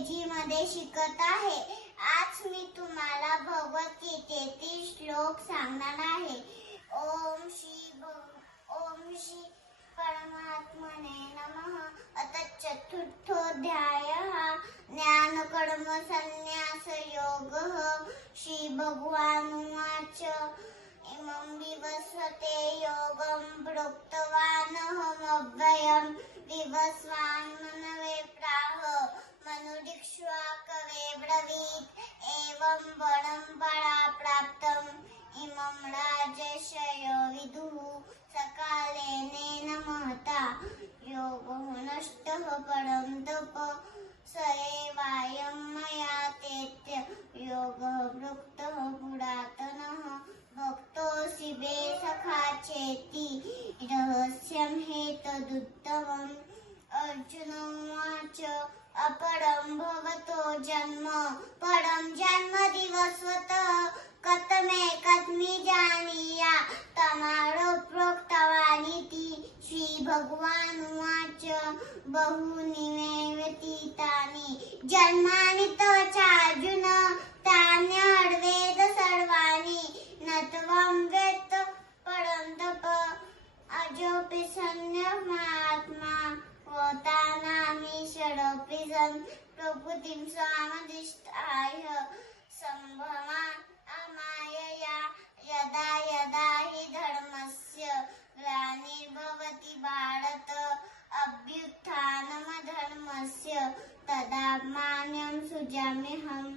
KG मध्ये शिकत आहे. आज मी तुम्हाला भगवत गीतेतील श्लोक सांगणार आहे. ओम श्री ओम श्री परमात्मने नम. अत चतुर्थोध्याय. हा ज्ञान कर्म संन्यास योग श्री भगवान उवाच इमं विवस्वते योगं प्रोक्तवानहमव्ययं. विवस्वान्मनवे प्राह। ભવિત, એવમ પરંપરા પ્રાપ્તમ ઇમમ રાજશયો વિદુઃ સકાલેને નમતા યોગો નષ્ટ પરમ તપ. સ એવાયમ મયા તેત્ય. યોગ વૃક્ત પુરાતન. ભક્તોસી બે સખા ચેતિ. રહસ્યમ હે તદુત્તમમ. हेतदुत्तमम् अर्जुन उवाच, अपरं भवतो जन्म। परं जन्म दिवस्वतः कथमेकस्मि जानीया। तमारो प्रोक्तवानिति श्रीभगवानुवाच जन्मानि तव चार्जुन, तान्यर्वेद सर्वाणि। न त्वं परं तप, अजोऽपि सन्न्यमात्मा धर्म प्रभु दिम स्वामधिष्ठाय संभमा अमायया यदा यदा हि धर्मस्य ग्लानिर्भवति भारत अभ्युत्थानमधर्मस्य तदा मान्यं हम